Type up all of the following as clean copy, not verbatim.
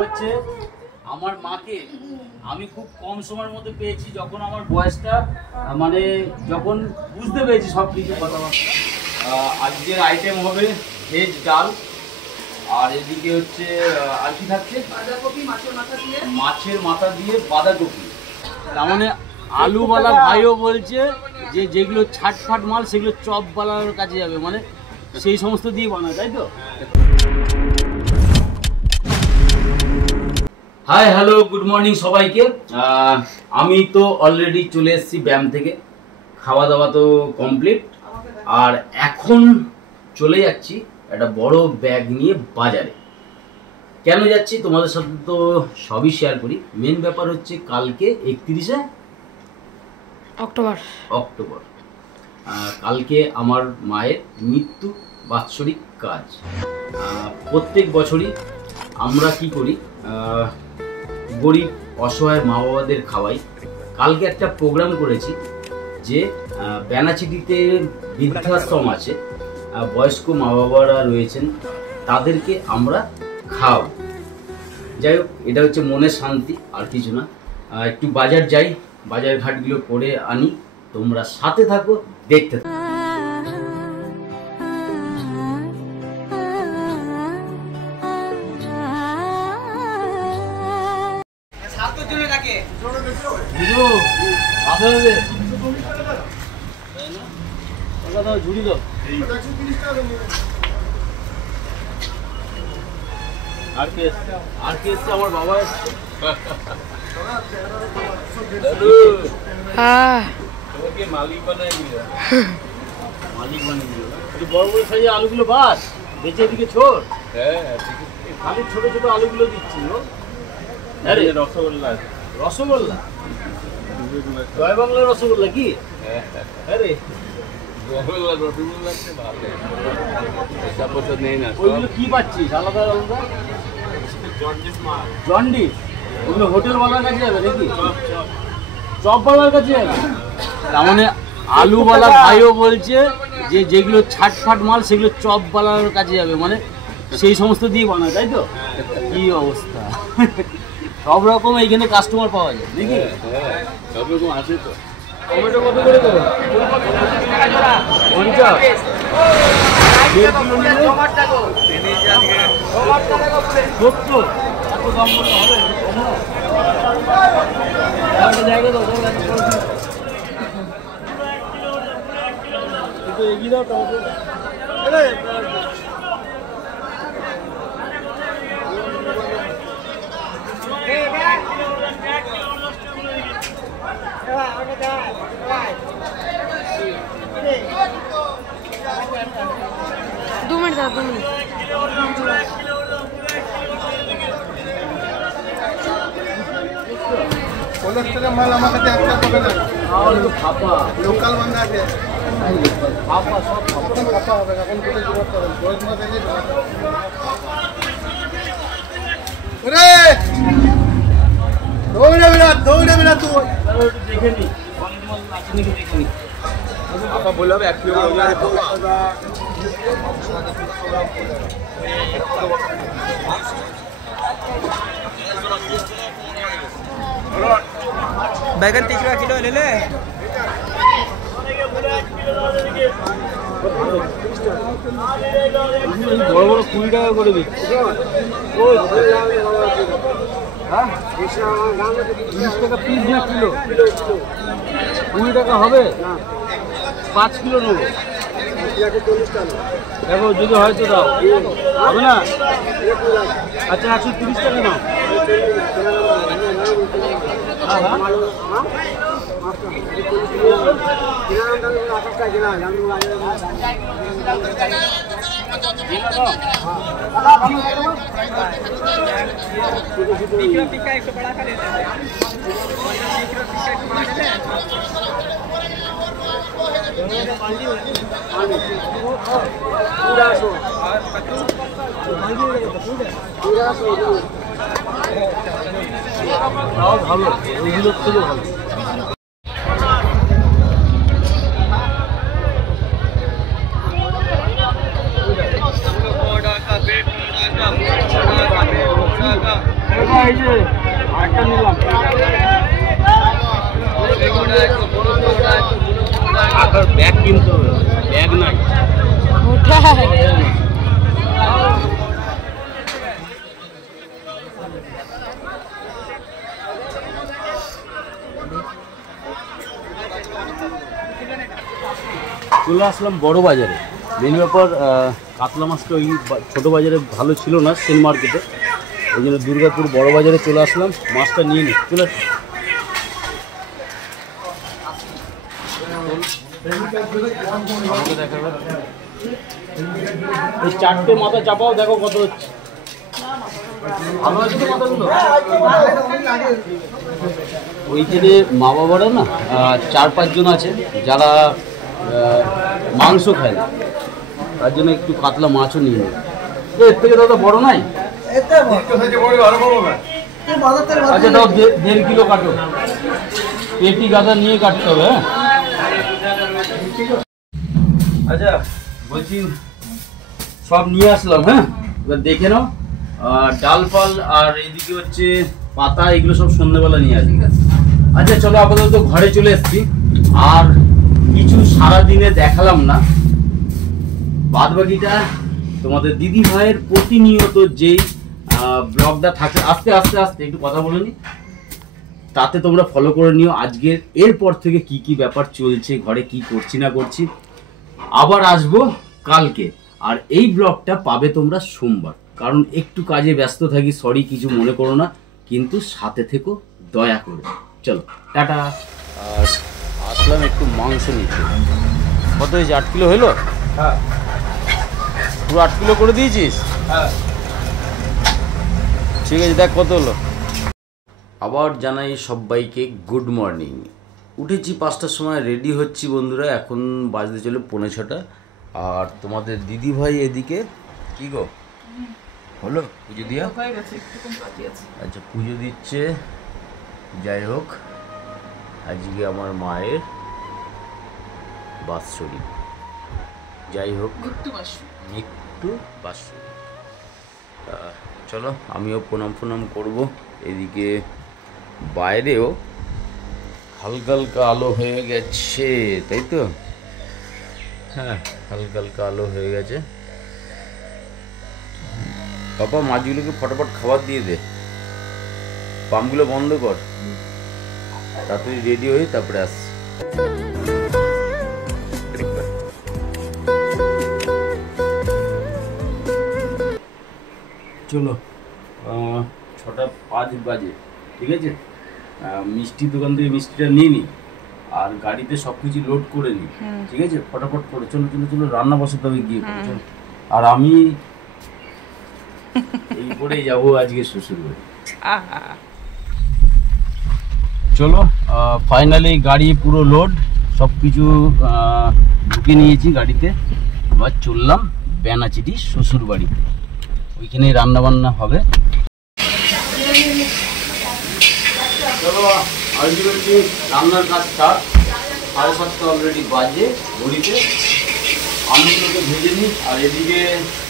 হচ্ছে আমার মাকে আমি খুব কম সময়ের মধ্যে পেয়েছি, যখন আমার বয়সটা মানে যখন বুঝতে পেরেছি সব কিছু কথাবার্তা। আজকের আইটেম হবে ভেজ ডাল, আর এদিকে হচ্ছে আর কি থাকছে, বাঁধাকপি, মাছের মাথা দিয়ে বাঁধাকপি। তার মানে আলুওয়ালা ভাইও বলছে যে যেগুলো ছাটফাট মাল সেগুলো চপওয়ালার কাছে যাবে, মানে সেই সমস্ত দিয়ে বানায়, তাই তো? হাই হ্যালো গুড মর্নিং সবাইকে। আমি তো অলরেডি চলে এসেছি ব্যায়াম থেকে, খাওয়া দাওয়া তো কমপ্লিট, আর এখন চলে যাচ্ছি একটা বড় ব্যাগ নিয়ে বাজারে। কেন যাচ্ছি তোমাদের সাথে তো সবই শেয়ার করি। মেন ব্যাপার হচ্ছে কালকে 31শে অক্টোবর কালকে আমার মায়ের মৃত্যু বাৎসরিক কাজ। প্রত্যেক বছরই আমরা কি করি, গরিব অসহায় মা বাবাদের খাওয়াই। কালকে একটা প্রোগ্রাম করেছি যে ব্যানাচিটিতে বৃদ্ধাশ্রম আছে, বয়স্ক মা বাবারা রয়েছেন, তাদেরকে আমরা খাওয়াবো। যাই হোক, এটা হচ্ছে মনের শান্তি, আর কিছু না। একটু বাজার যাই, বাজার ঘাটগুলো করে আনি, তোমরা সাথে থাকো, দেখতে থাকো। ঝুড়ি দাও, আর কে এসছে? আমার বাবা এসছে। মালিক বানিয়ে দিল, বড় বড় সাইজের আলুগুলো বাদ বেঁচে এদিকে ছোট। খালি ছোট ছোট আলুগুলো দিচ্ছি। রসগোল্লা, রসগোল্লা, জয় বাংলার রসগোল্লা কি? আরে ওইগুলো কি পাচ্ছিস আলাদা আলাদা? জন্ডিস, ওগুলো হোটেলওয়ালার কাছে যাবে নাকি? চপওয়ালার কাছে যাবে? তার মানে আলুওয়ালা ভাইও বলছে যে যেগুলো ছাটফাট মাল সেগুলো চপওয়ালার কাছে যাবে, মানে সেই সমস্ত দিয়ে বানায়, তাই তো? কি অবস্থা! সব রকম এইখানে কাস্টমার পাওয়া যায় নাকি? সব রকম আছে তো। টমেটো কত করে দেবো? 50। এত দাম বলতে হবে? জায়গা দাও, এগিয়ে দাও টমেটো। दो मिनट था, 2 मिनट। মাল আমার কাছে একটা পাবে না, ফাপা লোকাল বান্ধা আছে, ফাপা সব ফাপা হবে। এখন কোথায় জোগাড় করেন? 10 মাস এলে দৌড়ে বেড়া তুই দেখে নি দেখে নি। আপা বলে হবে 1 কিলো बैगन 30 रुपया किलो ले ले। বড় বড় 20 টাকা করে দিচ্ছি। 20 টাকা পিস না কিলো? 20 টাকা হবে? 5 কিলো নেবো। দেখো যদি হয়তো দাও, হবে না? আচ্ছা 130 টাকা নাও। ভালো, ওইগুলো থেকে ভালো। ব্যাগ কিনতে হবে, ব্যাগ নাই। চলে আসলাম বড় বাজারে। মেন ব্যাপার কাতলা মাছটা ওই ছোটো বাজারে ভালো ছিল না, সেন মার্কেটে, ওই জন্য দুর্গাপুর বড় বাজারে চলে আসলাম, মাছটা নিয়ে নিই। চলে এই 4টে মাথা চাপাও, দেখো কত হচ্ছে। ওইখানে মা বাবারা না 4-5 জন আছে যারা মাংস খায় না, তার জন্য একটু কাতলা মাছও নিয়ে নেয়। এর থেকে দাদা বড় নাই? আচ্ছা দাও 1.5 কিলো কাটো, পেটি গাদা নিয়ে কাটতে হবে। হ্যাঁ আচ্ছা বলছি সব নিয়ে আসলাম। হ্যাঁ এবার দেখে নাও, ডাল ফাল আর এদিকে হচ্ছে পাতা, এগুলো সব সন্ধ্যেবেলা নিয়ে আসবি। আচ্ছা চলো আপাতত ঘরে চলে এসছি, আর কিছু সারাদিনে দেখালাম না, বাদ বাকিটা তোমাদের দিদি ভাইয়ের প্রতিনিয়ত যেই ব্লগটা থাকে, আস্তে আস্তে আস্তে একটু কথা বলে নি, তাতে তোমরা ফলো করে নিও। আজকের এরপর থেকে কি কি ব্যাপার চলছে, ঘরে কি করছি না করছি। আবার আসবো কালকে, আর এই ব্লগটা পাবে তোমরা সোমবার, কারণ একটু কাজে ব্যস্ত থাকি, সরি কিছু মনে করো না, কিন্তু সাথে থেকো দয়া করে। চলো টাটা। আর আসলাম একটু মাংস নিতে। কত হয়েছে? 8 কিলো হলো? হ্যাঁ পুরো 8 কিলো করে দিয়েছিস? হ্যাঁ ঠিক আছে, দেখ কত হলো। আবার জানাই সবাইকে গুড মর্নিং। উঠেছি 5টার সময়, রেডি হচ্ছি বন্ধুরা, এখন বাজতে চলে 5:45। আর তোমাদের দিদি ভাই এদিকে কি গো হলো পুজো দিয়া? আচ্ছা পুজো দিচ্ছে। যাই হোক, আজকে আমার মায়ের বাৎসরিক, যাই হোক মৃত্যু বাৎসরিক। চলো আমিও প্রণাম করবো। এদিকে বাইরেও হালকা হালকা আলো হয়ে গেছে, তাই তো? হ্যাঁ হালকা হালকা আলো হয়ে গেছে। বাবা মাছগুলোকে ফটাফট খাবার দিয়ে দে, পাম্পগুলো বন্ধ কর, তাড়াতাড়ি রেডি হয়ে তারপরে আস। চলো 6:05 বাজে, ঠিক আছে? মিষ্টির দোকান থেকে মিষ্টিটা নিয়ে নিই, আর গাড়িতে সব কিছু লোড করে নিই, ঠিক আছে? ফটাফট করে চলো চলো চলো, রান্না বসাতে হবে গিয়ে। চলো, আর আমি এই করেই যাবো আজকে শ্বশুর বাড়ি। চলো ফাইনালি গাড়ি পুরো লোড, সব কিছু ঢুকে নিয়েছি গাড়িতে। এবার চললাম বেনাচিটি শ্বশুর বাড়ি, ওইখানে রান্না বান্না হবে। চলো আলটিমেটলি রান্নার কাজ স্টার্ট। 7:30 অলরেডি বাজে ঘড়িতে। আলুগুলোকে ভেজে নিই, আর এদিকে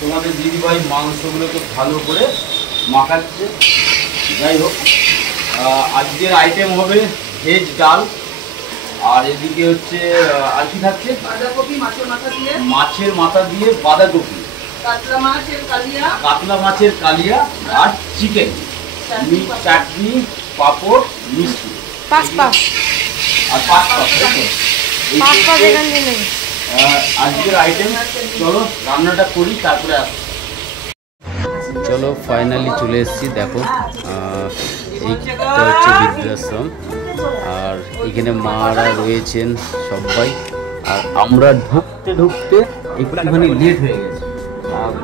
তোমাদের দিদিভাই মাংসগুলোকে ভালো করে মাখাচ্ছে। যাই হোক, আজকের আইটেম হবে ভেজ ডাল, আর এদিকে হচ্ছে আর কি থাকছে? বাঁধাকপি, মাছের মাথা দিয়ে বাঁধাকপি, কাতলা মাছের কালিয়া, আর চিকেন, চাটনি, পাঁপড়, মিষ্টি, আর আজকের আইটেম। চলো রান্নাটা করি, তারপরে আসি। চলো ফাইনালি চলে এসেছি। দেখো এইটা হচ্ছে বৃদ্ধাশ্রম, আর এখানে মারা রয়েছেন সবাই, আর আমরা ঢুকতে ঢুকতে একটুখানি লেট হয়ে গেছে,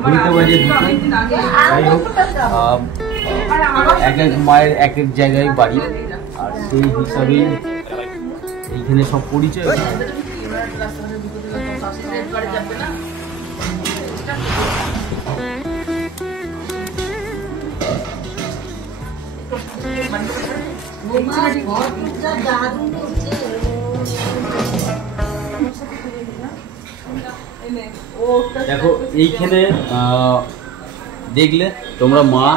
ঘুরতে বাজে 2টো। যাই হোক, এক এক মায়ের এক এক জায়গায় বাড়ি, আর সেই হিসাবেই এইখানে সব পরিচয়। দেখো এইখানে দেখলে তোমরা মা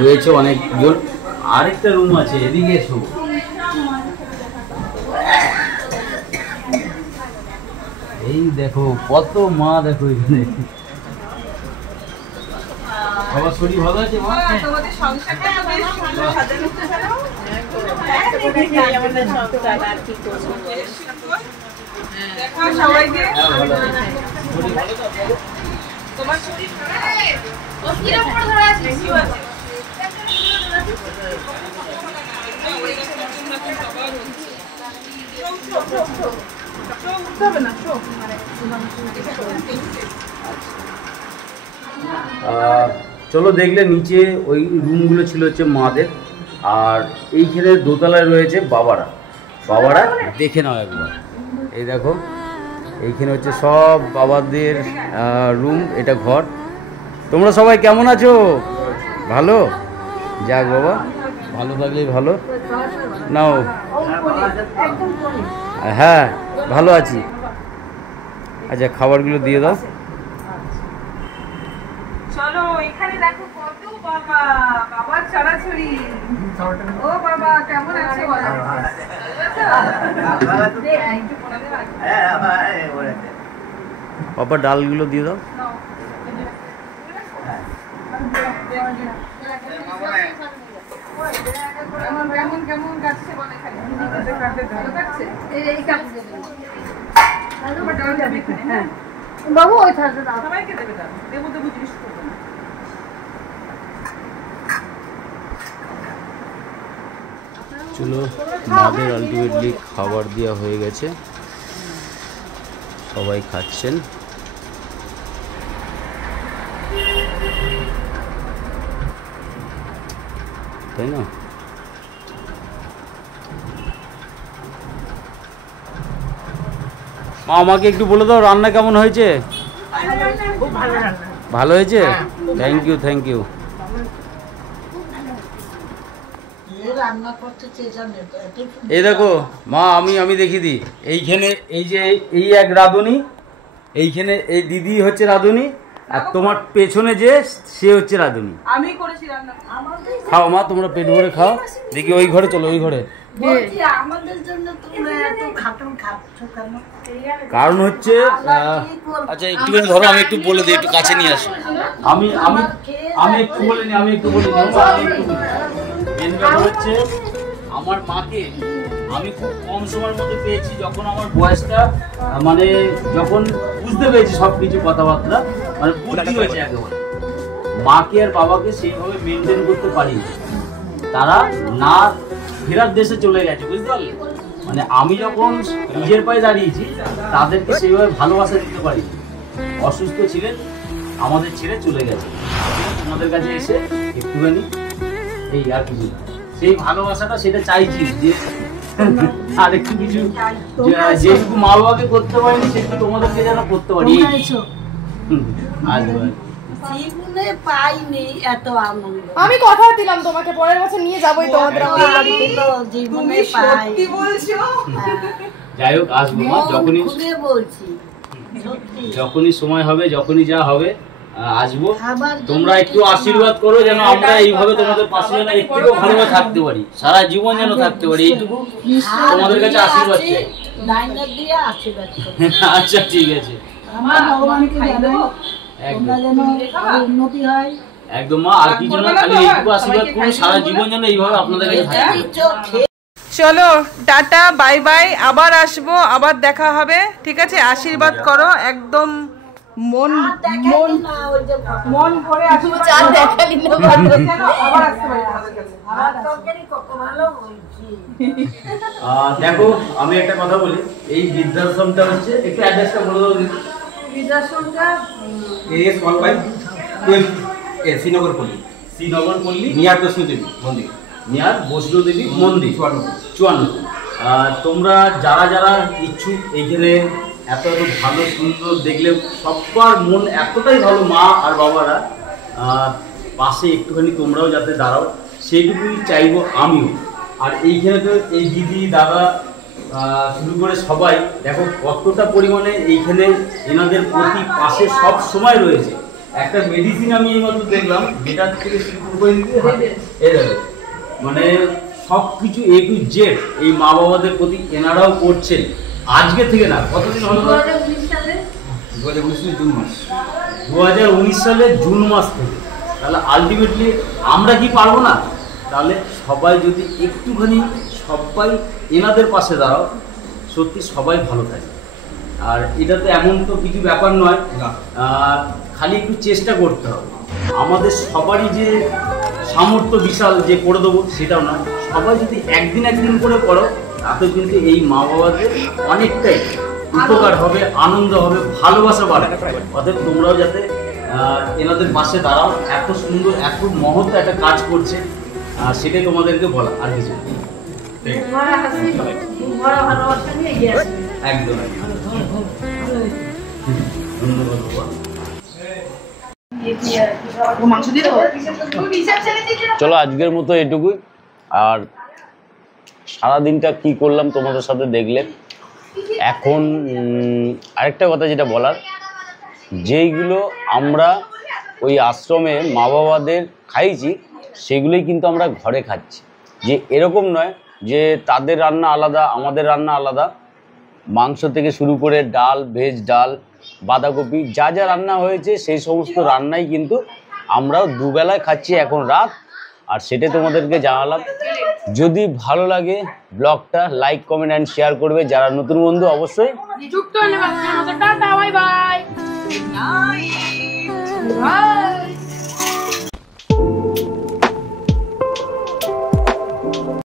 রয়েছে অনেকজন, আরেকটা রুম আছে, এদিকে এসো। এই দেখো কত মা, দেখো এখানে। বাবার শরীর ভালো আছে মা? তোমাদের সংসারটা তো বেশ সুন্দর সাজানো গোছানো। আমাদের সংসার আর কি করবো, দেখো সবাইকে। তোমার শরীর ও কিরকম করে ধরা আছে? শিশু আছে। চলো দেখলে নিচে ওই রুমগুলো ছিল হচ্ছে মাদের, আর এইখানে দোতলায় রয়েছে বাবারা। দেখে নাও একবার, এই দেখো এইখানে হচ্ছে সব বাবাদের রুম, এটা ঘর। তোমরা সবাই কেমন আছো? ভালো? যাক বাবা, ভালো থাকলেই ভালো। নাও, হ্যাঁ ভালো আছি। আচ্ছা খাবারগুলো দিয়ে দাও। চলো এখানে দেখো কত বাবা, বাবার ছড়াছড়ি। ও বাবা কেমন আছো? বাবা ডালগুলো দিয়ে দাও। কেমন কাটছে বলে খালি বাবু ওই থাকবে সবাইকে দেবে, দেবো জিনিস করবো না। চলো মাদের আলটিমেটলি খাবার দেওয়া হয়ে গেছে, সবাই খাচ্ছেন। তাই না? মা আমাকে একটু বলে দাও রান্না কেমন হয়েছে? ভালো হয়েছে? Thank you, thank you. এই দেখো মা, আমি দেখিয়ে দিই। এইখানে এই যে এই এক রাঁধুনি, এইখানে এই দিদি হচ্ছে রাঁধুনি, আর তোমার পেছনে যে সে হচ্ছে রাঁধুনি। আমি করেছি রান্না। খাও মা, তোমরা পেট ভরে খাও। দেখি ওই ঘরে চলো, ওই ঘরে। আমাদের জন্য তোমরা এত খাটুন খাচ্ছ কেন? কারণ হচ্ছে আচ্ছা একটুখানি ধরো, আমি একটু বলে দিই, একটু কাছে নিয়ে আসো। আমি একটু বলে নিই, আমি একটু বলে নিই। মেন ব্যাপার হচ্ছে আমার মাকে আমি খুব কম সময়ের মধ্যে পেয়েছি, যখন আমার বয়সটা মানে যখন বুঝতে পেরেছি সব কিছু কথাবার্তা, মানে বুদ্ধি হয়েছে একেবারে। মাকে আর বাবাকে সেইভাবে মেনটেন করতে পারিনি, তারা না ফেরার দেশে চলে গেছে, বুঝতে পারলে? মানে আমি যখন নিজের পায়ে দাঁড়িয়েছি তাদেরকে সেইভাবে ভালোবাসা দিতে পারি। অসুস্থ ছিলেন, আমাদের ছেড়ে চলে গেছে, তোমাদের কাছে এসে একটুখানি এই আর কিছু সেই ভালোবাসাটা সেটা চাইছি যে আর একটু কিছু যেটুকু মা বাবাকে করতে পারিনি সেটুকু তোমাদেরকে যেন করতে পারি। জীবনে পাইনি এত আনন্দ। আমি কথা দিলাম তোমাকে পরের বছর নিয়ে যাবোই তোমাদের। জীবনে সত্যি বলছো? যাই হোক আসবো মা, যখনই সময় হবে, যখনই যা হবে আসবো। তোমরা একটু আশীর্বাদ করো যেন আমরা এইভাবে তোমাদের পাশে যেন একটু ভালোভাবে থাকতে পারি, সারা জীবন যেন থাকতে পারি, এইটুকু তোমাদের কাছে আশীর্বাদ চাই। আচ্ছা ঠিক আছে, একদম মা। আর কিছু না, খালি এইটুকু আশীর্বাদ করুন, সারা জীবন যেন এইভাবে আপনাদের কাছে থাকতে। চলো টাটা, বাই বাই, আবার আসবো, আবার দেখা হবে, ঠিক আছে? আশীর্বাদ করো একদম মন করে দেখো আমি একটা কথা বলি, এই বৃদ্ধাশ্রমটা হচ্ছে একটু অ্যাড্রেসটা বলে দাও। বৃদ্ধাশ্রমটা শ্রীনগর পল্লী নিয়ার বৈষ্ণোদেবী মন্দির, নিয়ার বৈষ্ণোদেবী মন্দির 54। তোমরা যারা যারা ইচ্ছুক এইখানে এত এত ভালো সুন্দর দেখলে সবার মন এতটাই ভালো, মা আর বাবারা পাশে একটুখানি তোমরাও যাতে দাঁড়াও সেইটুকুই চাইবো আমিও। আর এইখানে তো এই দিদি দাদা শুরু করে সবাই দেখো কতটা পরিমাণে এইখানে এনাদের প্রতি পাশে সব সময় রয়েছে। একটা মেডিসিন আমি এইমাত্র দেখলাম, যেটা থেকে শুরু করে নিতে এই দেখো মানে সব কিছু A to Z এই মা বাবাদের প্রতি এনারাও করছেন। আজকে থেকে না, কতদিন হলো? 2019 সালে জুন মাস থেকে। তাহলে আলটিমেটলি আমরা কি পারবো না? তাহলে সবাই যদি একটুখানি সবাই এনাদের পাশে দাঁড়াও, সত্যি সবাই ভালো থাকে। আর এটাতে এমন তো কিছু ব্যাপার নয়, খালি একটু চেষ্টা করতে হবে। আমাদের সবারই যে সামর্থ্য বিশাল যে করে দেবো সেটাও নয়, সবাই যদি একদিন করে করো তাতে কিন্তু এই মা বাবাদের অনেকটাই উপকার হবে, আনন্দ হবে, ভালোবাসা বাড়বে। অতএব তোমরাও যাতে এনাদের পাশে দাঁড়াও। এত সুন্দর এত মহৎ একটা কাজ করছে, সেটাই তোমাদেরকে বলা, আর কিছু একদম। ধন্যবাদ বাবা। চলো আজকের মতো এটুকুই। আর সারাদিনটা কি করলাম তোমাদের সাথে দেখলে। এখন আরেকটা কথা যেটা বলার, যেইগুলো আমরা ওই আশ্রমে মা বাবাদের খাইছি সেগুলোই কিন্তু আমরা ঘরে খাচ্ছি। যে এরকম নয় যে তাদের রান্না আলাদা আমাদের রান্না আলাদা। মাংস থেকে শুরু করে ডাল, ভেজ ডাল, বাঁধাকপি যা যা রান্না হয়েছে সেই সমস্ত রান্নাই কিন্তু আমরাও দুবেলায় খাচ্ছি এখন রাত। আর সেটাই তোমাদেরকে জানালাম। যদি ভালো লাগে ব্লগটা লাইক, কমেন্ট অ্যান্ড শেয়ার করবে। যারা নতুন বন্ধু অবশ্যই যুক্ত হলে টাটা, বাই বাই।